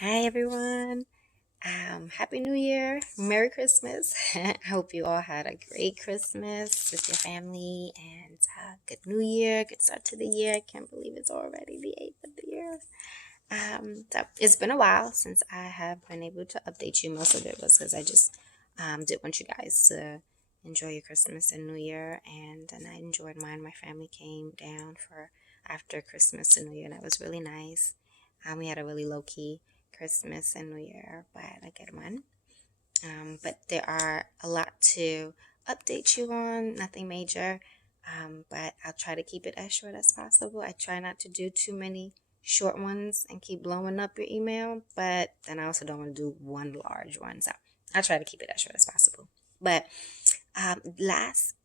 Hi everyone. Happy New Year. Merry Christmas. I hope you all had a great Christmas with your family and good New Year. Good start to the year. I can't believe it's already the 8th of the year. So it's been a while since I have been able to update you. Most of it was because I just did want you guys to enjoy your Christmas and New Year, and I enjoyed mine. My family came down for after Christmas and New Year, and that was really nice. We had a really low key Christmas and New Year, but a good one. But there are a lot to update you on, nothing major. But I'll try to keep it as short as possible. I try not to do too many short ones and keep blowing up your email, but then I also don't want to do one large one. So I'll try to keep it as short as possible. But last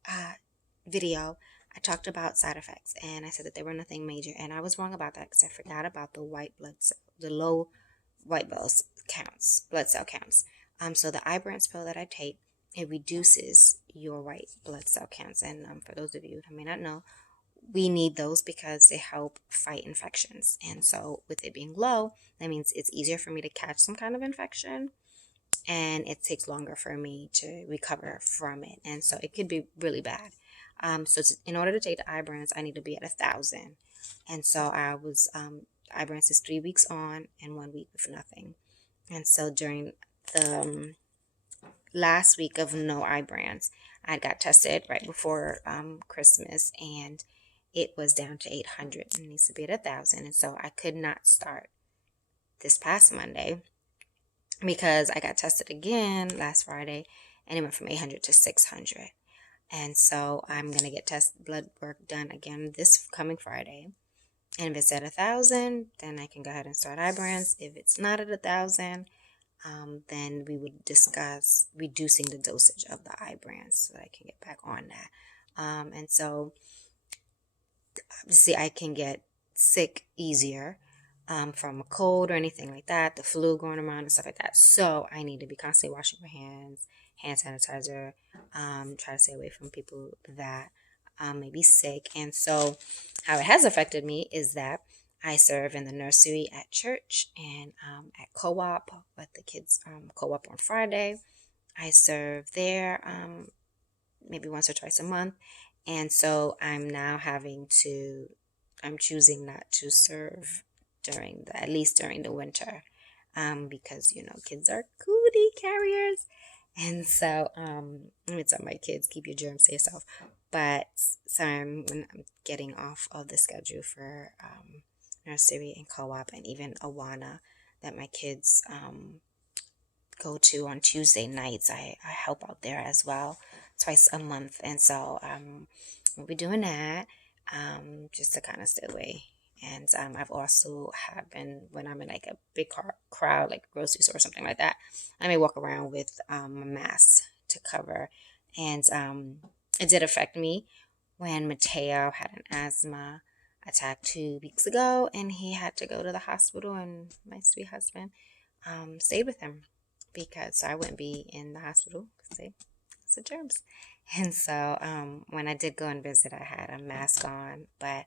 video, I talked about side effects and I said that there were nothing major, and I was wrong about that because I forgot about the white blood cell, the low white blood cell counts. So the Ibrance pill that I take, it reduces your white blood cell counts, and for those of you who may not know, we need those because they help fight infections. And so with it being low, that means it's easier for me to catch some kind of infection, and it takes longer for me to recover from it, and so it could be really bad. In order to take the Ibrance, I need to be at 1,000, and so I was Ibrance is 3 weeks on and 1 week with nothing, and so during the last week of no Ibrance, I got tested right before Christmas, and it was down to 800. It needs to be at 1,000, and so I could not start this past Monday because I got tested again last Friday, and it went from 800 to 600. And so I'm gonna get blood work done again this coming Friday. And if it's at 1,000, then I can go ahead and start Ibrance. If it's not at 1,000, then we would discuss reducing the dosage of the Ibrance so that I can get back on that. And so obviously I can get sick easier from a cold or anything like that, the flu going around and stuff like that. So I need to be constantly washing my hands, hand sanitizer, try to stay away from people that may be sick. And so how it has affected me is that I serve in the nursery at church and at co-op with the kids co-op on Friday. I serve there maybe once or twice a month. And so I'm choosing not to serve at least during the winter, because, kids are cootie carriers. And so, let me tell my kids, keep your germs to yourself. But so when I'm getting off of the schedule for nursery and co-op and even Awana that my kids go to on Tuesday nights. I help out there as well twice a month. And so we'll be doing that just to kind of stay away. And I've also have been, when I'm in like a big crowd, like a grocery store or something like that, I may walk around with a mask to cover. And it did affect me when Mateo had an asthma attack 2 weeks ago, and he had to go to the hospital, and my sweet husband stayed with him because I wouldn't be in the hospital because it's the germs. And so when I did go and visit, I had a mask on, but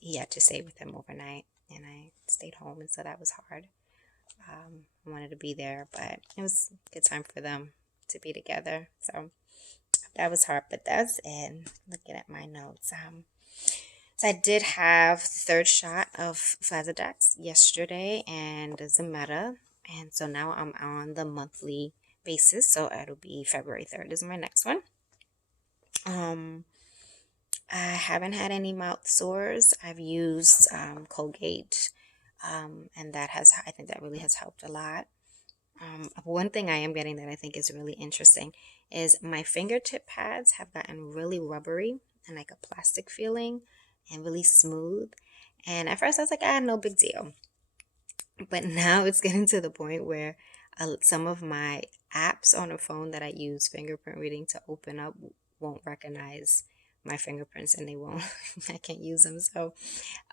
he had to stay with him overnight, and I stayed home, and so that was hard. I wanted to be there, but it was a good time for them to be together. So that was hard, but that's it. Looking at my notes. So I did have the third shot of Flazodex yesterday and Zometa, and so now I'm on the monthly basis. So it'll be February 3rd is my next one. I haven't had any mouth sores. I've used Colgate, and I think that really has helped a lot. One thing I am getting that I think is really interesting is my fingertip pads have gotten really rubbery and like a plastic feeling and really smooth. And at first I was like, no big deal. But now it's getting to the point where some of my apps on the phone that I use fingerprint reading to open up won't recognize my fingerprints, and they won't, I can't use them. So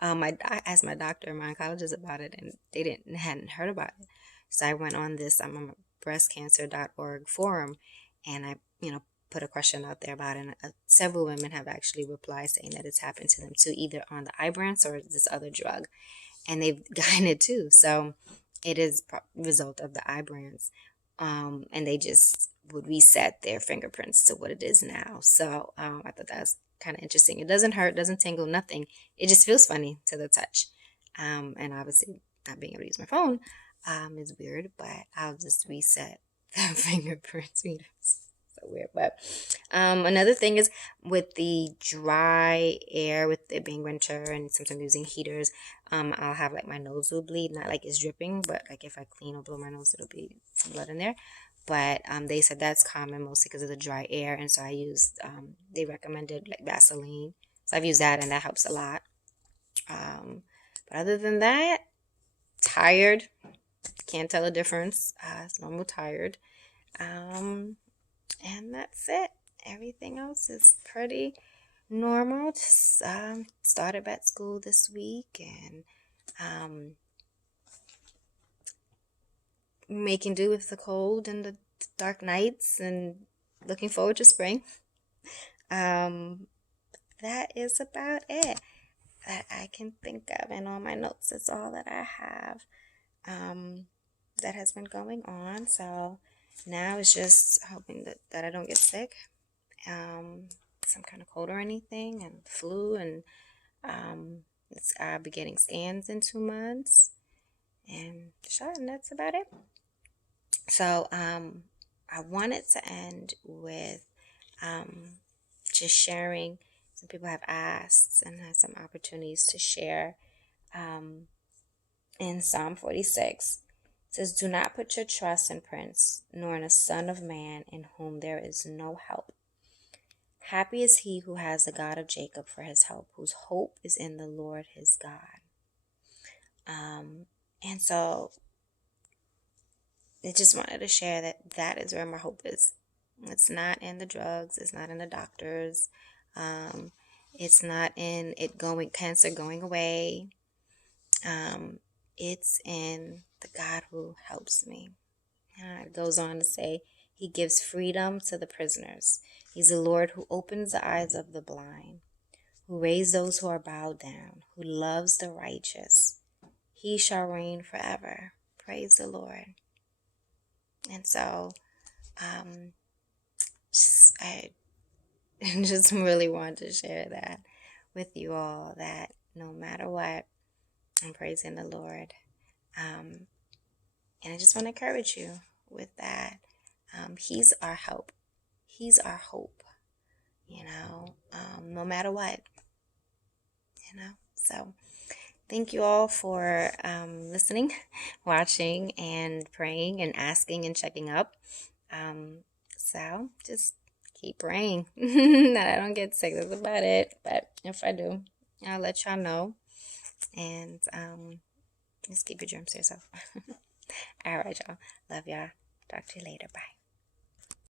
I asked my doctor, my oncologist about it, and they hadn't heard about it. So I went on this, I'm on breastcancer.org forum, and I, put a question out there about it. And several women have actually replied saying that it's happened to them too, either on the Ibrance or this other drug, and they've gotten it too. So it is result of the eye brands. And they just would reset their fingerprints to what it is now. So I thought that was kind of interesting. It doesn't hurt, doesn't tingle, nothing. It just feels funny to the touch. And obviously, not being able to use my phone is weird, but I'll just reset the fingerprints. So weird. But another thing is with the dry air, with it being winter and sometimes using heaters, I'll have like my nose will bleed, not like it's dripping, but like if I clean or blow my nose, it'll be some blood in there. But they said that's common mostly because of the dry air, and so I used they recommended like Vaseline, so I've used that and that helps a lot. But other than that, tired, can't tell a difference. It's normal tired. And that's it. Everything else is pretty normal. Just started back school this week and making do with the cold and the dark nights and looking forward to spring. Um, that is about it that I can think of. And on my notes, that's all that I have that has been going on. So now it's just hoping that I don't get sick, some kind of cold or anything, and flu. And I'll be getting scans in 2 months. And that's about it. So I wanted to end with just sharing. Some people have asked and had some opportunities to share in Psalm 46. It says, "Do not put your trust in prince, nor in a son of man in whom there is no help. Happy is he who has the God of Jacob for his help, whose hope is in the Lord his God." And so I just wanted to share that is where my hope is. It's not in the drugs. It's not in the doctors. It's not in cancer going away. It's in the God who helps me. It goes on to say, he gives freedom to the prisoners. He's the Lord who opens the eyes of the blind, who raises those who are bowed down, who loves the righteous. He shall reign forever. Praise the Lord. And so, I just really wanted to share that with you all, that no matter what, I'm praising the Lord. And I just want to encourage you with that. He's our help. He's our hope, no matter what, So thank you all for listening, watching, and praying and asking and checking up. So just keep praying that I don't get sick. That's about it. But if I do, I'll let y'all know. And just keep your germs to yourself. All right, y'all. Love y'all. Talk to you later. Bye.